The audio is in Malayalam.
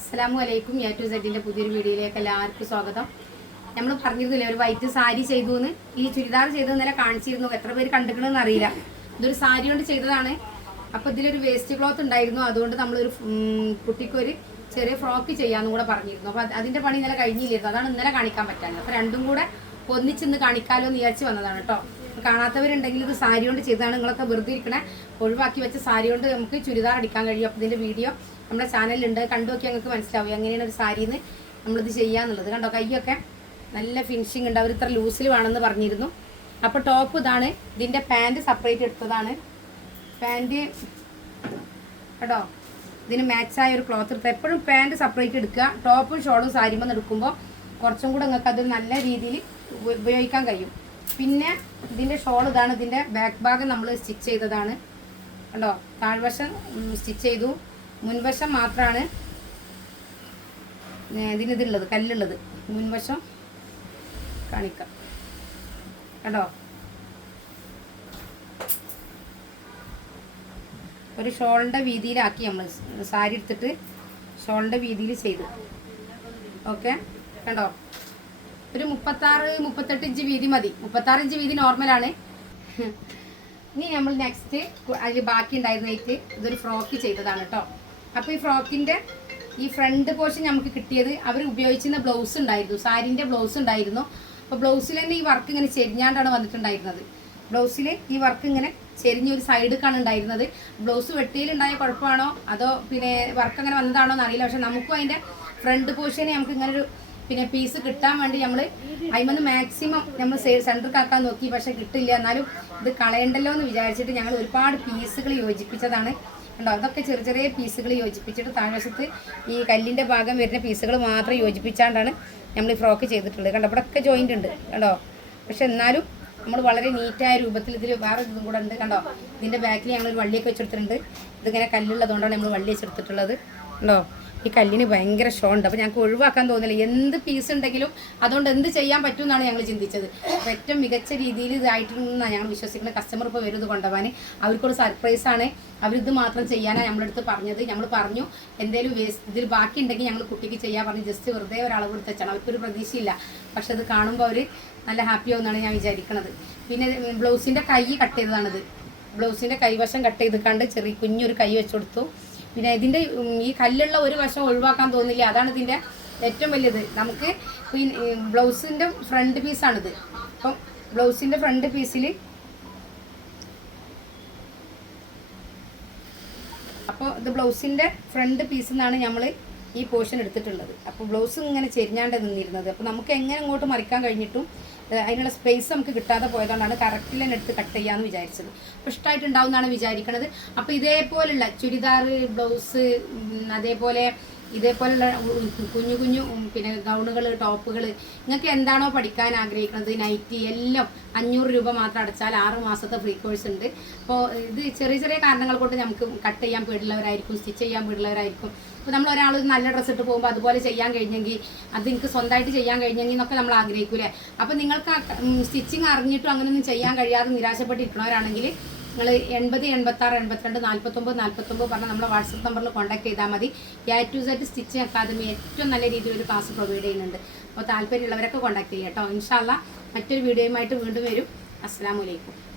അസ്സലാമു അലൈക്കും എ ടു സെഡിന്റെ പുതിയൊരു വീഡിയോയിലേക്ക് എല്ലാവർക്കും സ്വാഗതം. നമ്മൾ പറഞ്ഞിരുന്നില്ലേ ഒരു വൈറ്റ് സാരി ചെയ്തു എന്ന് ഈ ചുരിദാർ ചെയ്തു ഇന്നലെ കാണിച്ചിരുന്നു. എത്ര പേര് കണ്ടിട്ടുണ്ടെന്ന് അറിയില്ല. ഇതൊരു സാരി കൊണ്ട് ചെയ്തതാണ്. അപ്പോൾ ഇതിലൊരു വേസ്റ്റ് ക്ലോത്ത് ഉണ്ടായിരുന്നു. അതുകൊണ്ട് നമ്മളൊരു കുട്ടിക്കൊരു ചെറിയ ഫ്രോക്ക് ചെയ്യാന്നും കൂടെ പറഞ്ഞിരുന്നു. അപ്പോൾ അതിന്റെ പണി ഇന്നലെ കഴിഞ്ഞില്ലായിരുന്നു. അതാണ് ഇന്നലെ കാണിക്കാൻ പറ്റാഞ്ഞത്. അപ്പോൾ രണ്ടും കൂടെ ഒന്നിച്ചിന്ന് കാണിക്കാലോ എന്ന് വിചാരിച്ച് വന്നതാണ് കേട്ടോ. കാണാത്തവരുണ്ടെങ്കിൽ ഇത് സാരി കൊണ്ട് ചെയ്താണ് നിങ്ങളൊക്കെ വെറുതെ ഇരിക്കണേ. ഒഴിവാക്കി വെച്ച സാരി കൊണ്ട് നമുക്ക് ചുരിദാർ അടിക്കാൻ കഴിയും. അപ്പോൾ ഇതിന്റെ വീഡിയോ നമ്മുടെ ചാനലിലുണ്ട്. കണ്ടു നോക്കി ഞങ്ങൾക്ക് മനസ്സിലാവും എങ്ങനെയാണ് ഒരു സാരിന്ന് നമ്മളിത് ചെയ്യാന്നുള്ളത്. കണ്ടോ കൈയൊക്കെ നല്ല ഫിനിഷിംഗ് ഉണ്ട്. അവർ ഇത്ര ലൂസിൽ വേണമെന്ന് പറഞ്ഞിരുന്നു. അപ്പോൾ ടോപ്പ് ഇതാണ്. ഇതിന്റെ പാന്റ് സെപ്പറേറ്റ് എടുത്തതാണ്. പാന്റ് കേട്ടോ ഇതിന് മാച്ചായ ഒരു ക്ലോത്ത് എടുത്ത് എപ്പോഴും പാന്റ് സെപ്പറേറ്റ് എടുക്കുക. ടോപ്പും ഷോളും സാരിമെന്ന് എടുക്കുമ്പോൾ കുറച്ചും കൂടെ നിങ്ങൾക്ക് അത് നല്ല രീതിയിൽ ഉപയോഗിക്കാൻ കഴിയും. പിന്നെ ഇതിന്റെ ഷോൾ ഇതാണ്. ഇതിന്റെ ബാക്ക് ഭാഗം നമ്മൾ സ്റ്റിച്ച് ചെയ്തതാണ്. കണ്ടോ? താഴ്വശം സ്റ്റിച്ച് ചെയ്തു. മുൻവശം മാത്രമാണ് ഇതിന് ഇതുള്ളത് കല്ലുള്ളത്. മുൻവശം കാണിക്കാം. കണ്ടോ? ഒരു ഷോളിന്റെ വീതിയിലാക്കി നമ്മൾ സാരി എടുത്തിട്ട് ഷോളിന്റെ വീതിയിൽ ചെയ്തു. ഓക്കെ? കണ്ടോ? ഒരു മുപ്പത്താറ് മുപ്പത്തെട്ട് ഇഞ്ച് വീതി മതി. മുപ്പത്താറ് ഇഞ്ച് വീതി നോർമലാണ് ഇനി നമ്മൾ നെക്സ്റ്റ് അതിൽ ബാക്കി ഉണ്ടായിരുന്നേക്ക് ഇതൊരു ഫ്രോക്ക് ചെയ്തതാണ് കേട്ടോ അപ്പോൾ ഈ ഫ്രോക്കിന്റെ ഈ ഫ്രണ്ട് പോർഷൻ നമുക്ക് കിട്ടിയത് അവർ ഉപയോഗിച്ചിരുന്ന ബ്ലൗസ് ഉണ്ടായിരുന്നു. സാരിന്റെ ബ്ലൗസ് ഉണ്ടായിരുന്നു. അപ്പോൾ ബ്ലൗസിൽ തന്നെ ഈ വർക്ക് ഇങ്ങനെ ചെരിഞ്ഞാണ്ടാണ് വന്നിട്ടുണ്ടായിരുന്നത്. ബ്ലൗസിൽ ഈ വർക്ക് ഇങ്ങനെ ചെരിഞ്ഞ ഒരു സൈഡിക്കാണ് ഉണ്ടായിരുന്നത്. ബ്ലൗസ് വെട്ടിയിലുണ്ടായ കുഴപ്പമാണോ? അതോ പിന്നെ വർക്ക് അങ്ങനെ വന്നതാണോ എന്നറിയില്ല പക്ഷെ നമുക്കും അതിന്റെ ഫ്രണ്ട് പോർഷനെ നമുക്ക് ഇങ്ങനെ ഒരു പിന്നെ പീസ് കിട്ടാൻ വേണ്ടി നമ്മൾ അതിമന്ന് മാക്സിമം നമ്മൾ സെന്ററിലാക്കാൻ നോക്കി. പക്ഷെ കിട്ടില്ല. എന്നാലും ഇത് കളയണ്ടല്ലോ എന്ന് വിചാരിച്ചിട്ട് ഞങ്ങൾ ഒരുപാട് പീസുകൾ യോജിപ്പിച്ചതാണ്. ഉണ്ടോ അതൊക്കെ ചെറിയ ചെറിയ പീസുകൾ യോജിപ്പിച്ചിട്ട് താഴ്വശത്ത് ഈ കല്ലിന്റെ ഭാഗം വരുന്ന പീസുകൾ മാത്രം യോജിപ്പിച്ചാണ്ടാണ് നമ്മൾ ഈ ഫ്രോക്ക് ചെയ്തിട്ടുള്ളത്. കണ്ടോ? ഇവിടെയൊക്കെ ജോയിന്റ് ഉണ്ട്. കണ്ടോ? പക്ഷെ എന്നാലും നമ്മൾ വളരെ നീറ്റായ രൂപത്തിൽ ഇതിൽ വേറെ ഇതും കൂടെ ഉണ്ട്. കണ്ടോ? ഇതിന്റെ ബാക്കിൽ ഞങ്ങൾ ഒരു വള്ളിയൊക്കെ വെച്ചെടുത്തിട്ടുണ്ട്. ഇതിങ്ങനെ കല്ലുള്ളതുകൊണ്ടാണ് നമ്മൾ വള്ളി വെച്ചെടുത്തിട്ടുള്ളത്. കണ്ടോ ഈ കല്ലിന് ഭയങ്കര ഷോ ഉണ്ട് അപ്പോൾ ഞങ്ങൾക്ക് ഒഴിവാക്കാൻ തോന്നില്ല. എന്ത് പീസ് ഉണ്ടെങ്കിലും അതുകൊണ്ട് എന്ത് ചെയ്യാൻ പറ്റും എന്നാണ് ഞങ്ങൾ ചിന്തിച്ചത്. അപ്പോൾ ഏറ്റവും മികച്ച രീതിയിൽ ഇതായിട്ടുണ്ടെന്നാണ് ഞങ്ങൾ വിശ്വസിക്കുന്നത് കസ്റ്റമർ ഇപ്പോൾ വരും ഇത് കൊണ്ടുപോകാൻ അവർക്കൊരു സർപ്രൈസ് ആണ്. അവരിത് മാത്രം ചെയ്യാനാണ് നമ്മളെടുത്ത് പറഞ്ഞത്. നമ്മൾ പറഞ്ഞു എന്തെങ്കിലും വേസ്റ്റ് ഇതിൽ ബാക്കി ഉണ്ടെങ്കിൽ ഞങ്ങൾ കുട്ടിക്ക് ചെയ്യാൻ പറഞ്ഞു ജസ്റ്റ് വെറുതെ ഒരാളെ എടുത്ത് വെച്ചാണ്. അവർക്കൊരു പ്രതീക്ഷയില്ല. പക്ഷെ അത് കാണുമ്പോൾ അവർ നല്ല ഹാപ്പി ആവുമെന്നാണ് ഞാൻ വിചാരിക്കുന്നത് പിന്നെ ബ്ലൗസിന്റെ കൈ കട്ട് ചെയ്തതാണിത്. ബ്ലൗസിന്റെ കൈവശം കട്ട് ചെയ്ത് കണ്ട് ചെറിയ കുഞ്ഞൊരു കൈ വെച്ച് കൊടുത്തു. പിന്നെ ഇതിന്റെ ഈ കല്ലുള്ള ഒരു വശം ഒഴിവാക്കാൻ തോന്നില്ല. അതാണ് ഇതിന്റെ ഏറ്റവും വലിയത്. നമുക്ക് പിന്നെ ബ്ലൗസിന്റെ ഫ്രണ്ട് പീസാണിത്. അപ്പം ബ്ലൗസിന്റെ ഫ്രണ്ട് പീസിൽ അപ്പോൾ ഇത് ബ്ലൗസിന്റെ ഫ്രണ്ട് പീസിൽ നിന്നാണ് നമ്മൾ ഈ പോർഷൻ എടുത്തിട്ടുള്ളത്. അപ്പോൾ ബ്ലൗസ് ഇങ്ങനെ ചെരിഞ്ഞാണ്ട് നിന്നിരുന്നത്. അപ്പോൾ നമുക്ക് എങ്ങനെ അങ്ങോട്ട് മറിക്കാൻ കഴിഞ്ഞിട്ടും അതിനുള്ള സ്പേസ് നമുക്ക് കിട്ടാതെ പോയതുകൊണ്ടാണ് കറക്റ്റിൽ തന്നെ എടുത്ത് കട്ട് ചെയ്യാമെന്ന് വിചാരിച്ചത്. അപ്പോൾ ഇഷ്ടമായിട്ടുണ്ടാവുമെന്നാണ് വിചാരിക്കുന്നത് അപ്പോൾ ഇതേപോലെയുള്ള ചുരിദാർ ബ്ലൗസ് അതേപോലെ ഇതേപോലുള്ള കുഞ്ഞു കുഞ്ഞു പിന്നെ ഗൗണുകൾ ടോപ്പുകൾ നിങ്ങൾക്ക് എന്താണോ പഠിക്കാൻ ആഗ്രഹിക്കുന്നത് നൈറ്റി എല്ലാം അഞ്ഞൂറ് രൂപ മാത്രം അടച്ചാൽ ആറ് മാസത്തെ ഫ്രീ കോഴ്സ് ഉണ്ട്. അപ്പോൾ ഇത് ചെറിയ ചെറിയ കാരണങ്ങൾ കൊണ്ട് നമുക്ക് കട്ട് ചെയ്യാൻ പേടുള്ളവരായിരിക്കും സ്റ്റിച്ച് ചെയ്യാൻ പേടുള്ളവരായിരിക്കും അപ്പോൾ നമ്മൾ ഒരാൾ നല്ല ഡ്രസ്സ് ഇട്ട് പോകുമ്പോൾ അതുപോലെ ചെയ്യാൻ കഴിഞ്ഞെങ്കിൽ അത് നിങ്ങൾക്ക് സ്വന്തമായിട്ട് ചെയ്യാൻ കഴിഞ്ഞെങ്കിൽ എന്നൊക്കെ നമ്മൾ ആഗ്രഹിക്കൂലേ അപ്പോൾ നിങ്ങൾക്ക് സ്റ്റിച്ചിങ് അറിഞ്ഞിട്ടും അങ്ങനെയൊന്നും ചെയ്യാൻ കഴിയാതെ നിരാശപ്പെട്ടിരിക്കണവരാണെങ്കിൽ നിങ്ങൾ എൺപത് എൺപത്താറ് എൺപത്തിരണ്ട് നാൽപ്പത്തൊമ്പത് നാൽപ്പത്തൊമ്പത് പറഞ്ഞാൽ നമ്മുടെ വാട്സപ്പ് നമ്പറിൽ കോൺടാക്ട് ചെയ്താൽ മതി. A to set stitch academy ഏറ്റവും നല്ല രീതിയിൽ ഒരു ക്ലാസ് പ്രൊവൈഡ് ചെയ്യുന്നുണ്ട്. അപ്പോൾ താല്പര്യമുള്ളവരൊക്കെ കോൺടാക്ട് ചെയ്യാം കേട്ടോ ഇൻഷാല്ല മറ്റൊരു വീഡിയോയുമായിട്ട് വീണ്ടും വരും. അസ്സാം വലൈക്കും